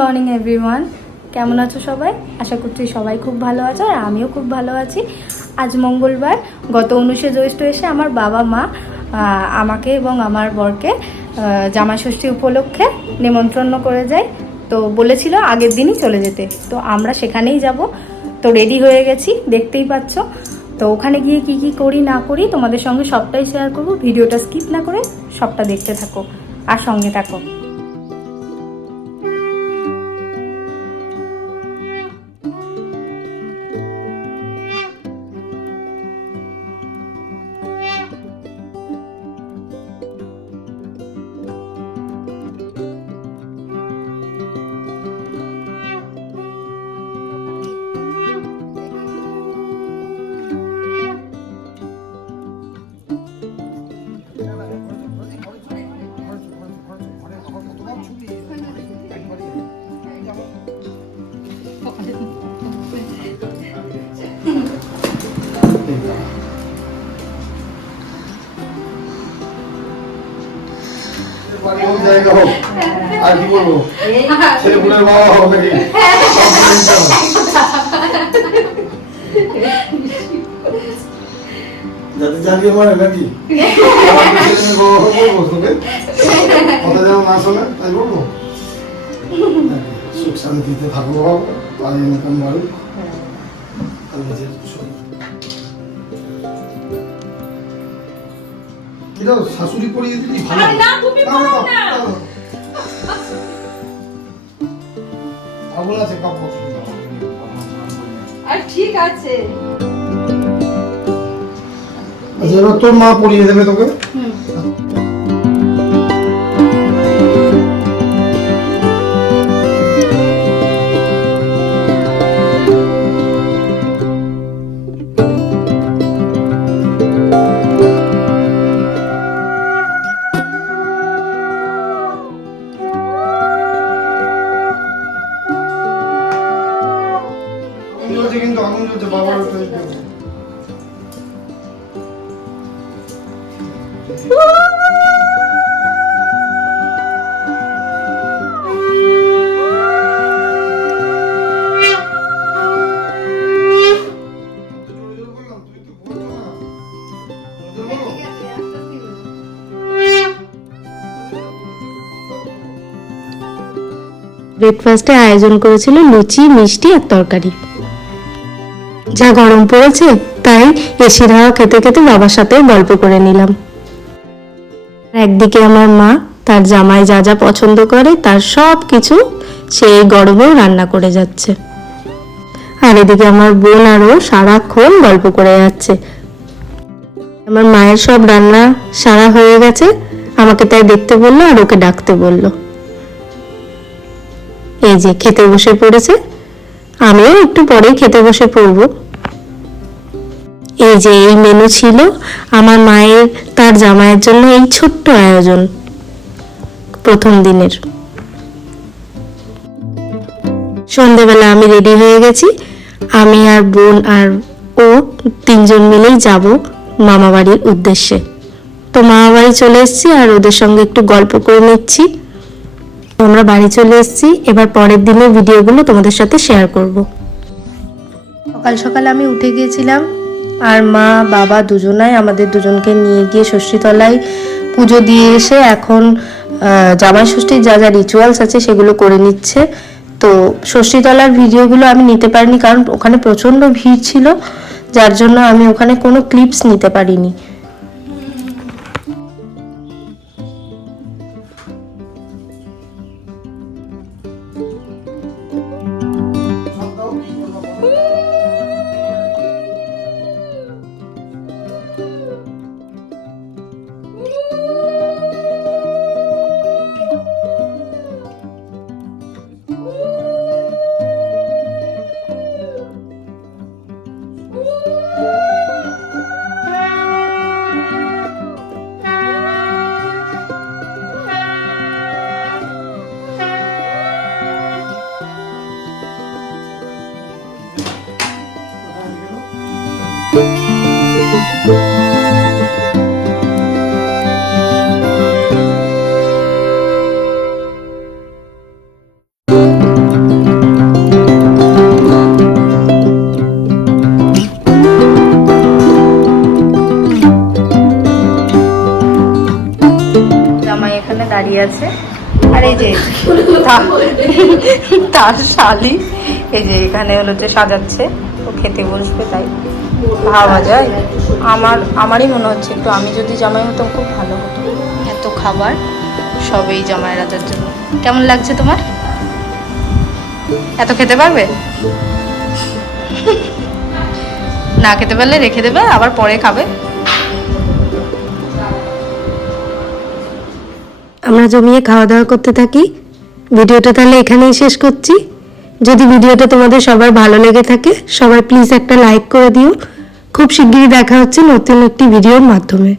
Morning everyone কেমন আছো সবাই? আশা করছি সবাই খুব ভালো আছো আর আমিও খুব ভালো আছি। আজ মঙ্গলবার, গত উনিশে জ্যৈষ্ঠ এসে আমার বাবা মা আমাকে এবং আমার বরকে জামাই উপলক্ষে নিমন্ত্রণ করে যায়। তো বলেছিল আগের দিনই চলে যেতে। তো আমরা সেখানেই যাব। তো রেডি হয়ে গেছি, দেখতেই পাচ্ছ। তো ওখানে গিয়ে কি কি করি, না করি, তোমাদের সঙ্গে সবটাই শেয়ার করব। ভিডিওটা স্কিপ না করে সবটা দেখতে থাকো। আর সঙ্গে থাকো। যাতে জানিয়ে মারে নাকি? কথা যেন না শোনে, তাই বলব? সুখ শান্তিতে থাকো বাবা পানি ইনকাম বাড়ুক। আর নিজের দাও শাশুড়ি পরিয়ে দিলি ভালো না, তুমি না। আছে কাপ পছন্দ আর ঠিক আছে। আচ্ছা এবার তোর মা পরিয়ে দেবে তোকে? আগুন জ্বলছে বাবার ব্রেকফাস্টে আয়োজন করেছিল লুচি মিষ্টি আর তরকারি। যা গরম পড়েছে, তাই এসির হাওয়া খেতে খেতে বাবার সাথে গল্প করে নিলাম। একদিকে আমার মা তার জামাই যা যা পছন্দ করে, তার সব কিছু সে এই গরমেও রান্না করে যাচ্ছে। আর এদিকে আমার বোন আরও সারাক্ষণ গল্প করে যাচ্ছে। আমার মায়ের সব রান্না সারা হয়ে গেছে, আমাকে তাই দেখতে বলল আর ওকে ডাকতে বলল। এই যে, খেতে বসে পড়েছে আমিও একটু পরেই খেতে বসে পড়ব। এই যে এই মেনু ছিল আমার মায়ের, তার জামাইয়ের জন্য এই ছোট্ট আয়োজন প্রথম দিনের। সন্ধেবেলা আমি রেডি হয়ে গেছি। আমি আর বোন আর ও তিনজন মিলেই যাব মামা বাড়ির উদ্দেশ্যে। তো মামা বাড়ি চলে এসেছি আর ওদের সঙ্গে একটু গল্প করে নিচ্ছি। আমরা বাড়ি চলে এসেছি, এবার পরের দিনের ভিডিওগুলো তোমাদের সাথে শেয়ার করব। সকাল সকাল আমি উঠে গিয়েছিলাম, আর মা, বাবা দুজনাই আমাদের দুজনকে নিয়ে গিয়ে ষষ্ঠীতলায় পুজো দিয়ে এসে এখন জামাই ষষ্ঠীর যা যা রিচুয়ালস আছে সেগুলো করে নিচ্ছে। তো ষষ্ঠীতলার ভিডিওগুলো আমি নিতে পারিনি, কারণ ওখানে প্রচণ্ড ভিড় ছিল, যার জন্য আমি ওখানে কোনো ক্লিপস নিতে পারিনি। দাঁড়িয়ে আছে। আর এই যে তার শালি এই যে এখানে হলো সাজাচ্ছে ও খেতে বসবে তাই। ভাবা যায়। আমার আমারই মনে হচ্ছে একটু আমি যদি জামাই হতাম খুব ভালো হতো। এত খাবার সবই জামাই রাজার জন্য। কেমন লাগছে তোমার? এত খেতে পারবে? না খেতে পারলে রেখে দেবে আবার পরে খাবে। আমরা জমিয়ে খাওয়া দাওয়া করতে থাকি। ভিডিওটা তাহলে এখানেই শেষ করছি। যদি ভিডিওটা তোমাদের সবার ভালো লেগে থাকে, সবাই প্লিজ একটা লাইক করে দিও। খুব শিগগিরই দেখা হচ্ছে নতুন একটি ভিডিওর মাধ্যমে।